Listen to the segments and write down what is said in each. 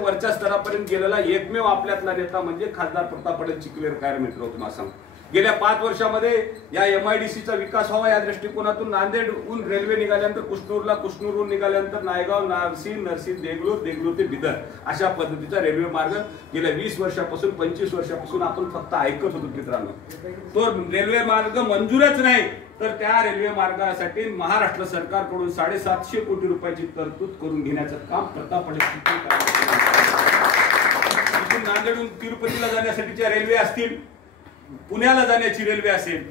वरच्या स्तरापर्यंत गेलेला एकमेव आपल्यातला नेता म्हणजे खासदार प्रताप पाटील चिखलीकर मित्र तुम्हाला सांगतो. गेल्या 5 वर्षामध्ये या MIDCचा विकास व्हावा या दृष्टिकोनातून नांदेडहून रेल्वे निघाल्यानंतर कुष्णूरला, कुष्णूरहून निघाल्यानंतर नायगाव, नरसी, देगलूर ते बिदर अशा पद्धतीचा रेल्वे मार्ग गेल्या 20 वर्षापासून 25 वर्षापासून आपण फक्त ऐकत होतो मित्रांनो. तो रेल्वे मार्ग मंजूरच नाही तर त्या रेल्वे मार्गासाठी महाराष्ट्र सरकारकडून 750 कोटी रुपयाची तरतूद करून घेण्याचं काम प्रताप पाटील नांदेडहून तिरुपतीला जाण्यासाठीच्या रेल्वे असतील, पुण्याला जाण्याची रेल्वे असेल,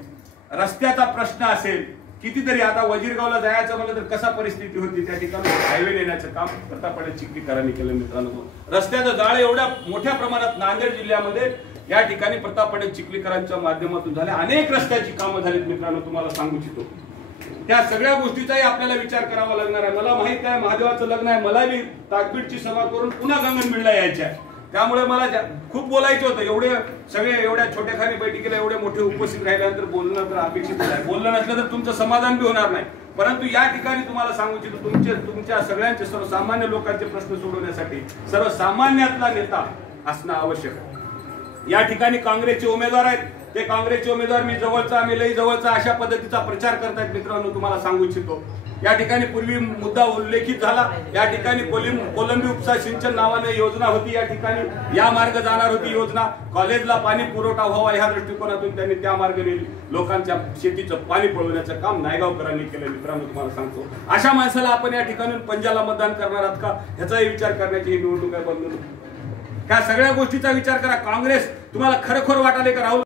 रस्त्याचा प्रश्न असेल, कितीतरी आता वजीरगावला जायचं म्हणलं तर कसा परिस्थिती होती त्या ठिकाणी हायवे नेण्याचं काम प्रताप पाटील चिखलीकरांनी केलं मित्रांनो. रस्त्याचं जाळ एवढ्या मोठ्या प्रमाणात नांदेड जिल्ह्यामध्ये या ठिकाणी प्रताप पाटील चिखलीकरांच्या माध्यमातून झाले. अनेक रस्त्याची कामं झालीत मित्रांनो. तुम्हाला सांगू इच्छितो त्या सगळ्या गोष्टीचाही आपल्याला विचार करावा लागणार आहे. मला माहित आहे महादेवाचं लग्न आहे, मला बी ताकबीडची सभा करून पुन्हा गंगनबीडला यायचं आहे, त्यामुळे मला खूप बोलायचं होतं. एवढे सगळे एवढ्या छोट्याखानी बैठकीला एवढे मोठे उपस्थित राहिल्यानंतर बोलणं तर अपेक्षित आहे. बोलणं नसलं तर तुमचं समाधान बी होणार नाही. परंतु या ठिकाणी तुम्हाला सांगू इच्छितो तुमच्या सगळ्यांचे सर्वसामान्य लोकांचे प्रश्न सोडवण्यासाठी सर्वसामान्यातला नेता असणं आवश्यक आहे. या ठिकाणी काँग्रेसचे उमेदवार आहेत, ते काँग्रेसचे उमेदवार मी जवळचा, आम्ही लई जवळचा अशा पद्धतीचा प्रचार करतायत मित्रांनो. तुम्हाला सांगू इच्छितो या ठिकाणी पूर्वी मुद्दा उल्लेखित झाला. या ठिकाणी कोलंबी उपसा सिंचन नावाने योजना होती, या ठिकाणी या मार्ग जाणार होती योजना. कॉलेजला पाणी पुरवठा व्हावा ह्या दृष्टिकोनातून त्यांनी त्या मार्गाने लोकांच्या शेतीचं पाणी पळवण्याचं काम नायगावकरांनी केलं मित्रांनो. तुम्हाला सांगतो अशा माणसाला आपण या ठिकाणी पंजाला मतदान करणार आहात का ह्याचाही विचार करण्याची ही निवडणूक आहे बंधू. त्या सगळ्या गोष्टीचा विचार करा. काँग्रेस तुम्हाला खरोखर वाटाले का राहुल